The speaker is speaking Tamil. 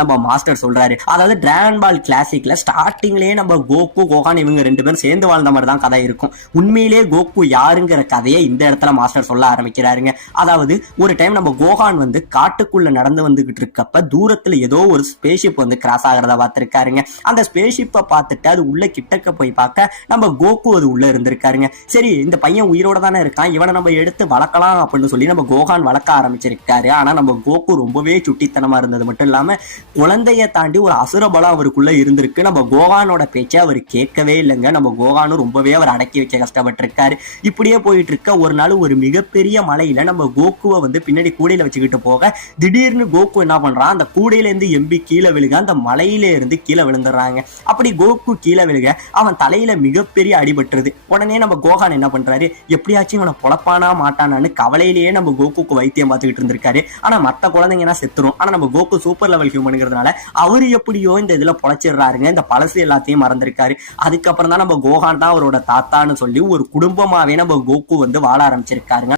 நம்ம மாஸ்டர் சொல்றாரு. அதாவது டிராகன் பால் கிளாசிக்ல ஸ்டார்டிங்லயே நம்ம கோகு கோகான் இவங்க ரெண்டு பேரும் சேர்ந்து வாழ்ந்த மாதிரி தான் கதை இருக்கும். உண்மையிலேயே கோகு யாருங்கிற கதையை இந்த இடத்துல மாஸ்டர் சொல்ல ஆரம்பிக்கிறாருங்க. அதாவது ஒரு டைம் நம்ம கோகான் வந்து காட்டுக்குள்ள நடந்து வந்துகிட்டு இருக்கப்ப தூரத்துல ஏதோ ஒரு ஸ்பேஸ்ஷிப் வந்து கிராஸ் ஆகிறத பார்த்துருக்காருங்க. அந்த ஸ்பேஸ்ஷிப்பை பார்த்துட்டு அது உள்ள கிட்டக்க போய் பார்க்க நம்ம கோகு அது உள்ள இருந்திருக்காருங்க. சரி இந்த பையன் உயிரோட தானே இருக்கான். இவனை நம்ம எடுத்து வளர்க்கலாம் அப்படின்னு சொல்லி நம்ம கோகான் வளர்க்க ஆரம்பிச்சிருக்காரு. ஆனா நம்ம கோகு ரொம்பவே சுட்டித்தனமா இருந்தது மட்டும் இல்லாம குழந்தைய தாண்டி ஒரு அசுரபலம் அவருக்குள்ள இருந்திருக்கு. நம்ம கோகானோட பேச்சை அவர் கேட்கவே இல்லைங்க. நம்ம கோகானும் ரொம்பவே அவர் அடக்கி வைக்க கஷ்டப்பட்டிருக்காரு. இப்படியே போயிட்டு இருக்க ஒரு நாள் ஒரு மிகப்பெரிய மலையில நம்ம கோகுவை வந்து பின்னாடி கூடையில வச்சுக்கிட்டு போக திடீர்னு கோகு என்ன பண்றான்? அந்த கூடையில இருந்து எம்பி கீழே விழுக அந்த மலையில இருந்து கீழே விழுந்துடுறாங்க. அப்படி கோகு கீழே விழுக அவன் தலையில மிகப்பெரிய அடிபட்டுருது. உடனே நம்ம கோகான் என்ன பண்றாரு? எப்படியாச்சும் இவனை பொழப்பானா மாட்டானான்னு கவலையிலேயே நம்ம கோகுக்கு வைத்தியம் பார்த்துக்கிட்டு இருந்திருக்காரு. ஆனா மற்ற குழந்தைங்கன்னா செத்துரும்? ஆனா நம்ம கோகு சூப்பர் லெவல் ஹியூமனுங்கிறதுனால அவர் எப்படியோ இந்த இதுல பொழைச்சிடுறாருங்க. இந்த பழசு எல்லாத்தையும் மறந்திருக்காரு. அதுக்கப்புறம் தான் நம்ம கோகான் தான் அவரோட தாத்தான்னு சொல்லி ஒரு குடும்பமாவே நம்ம கோகு வந்து வாழ ஆரம்பிச்சிருக்காருங்க.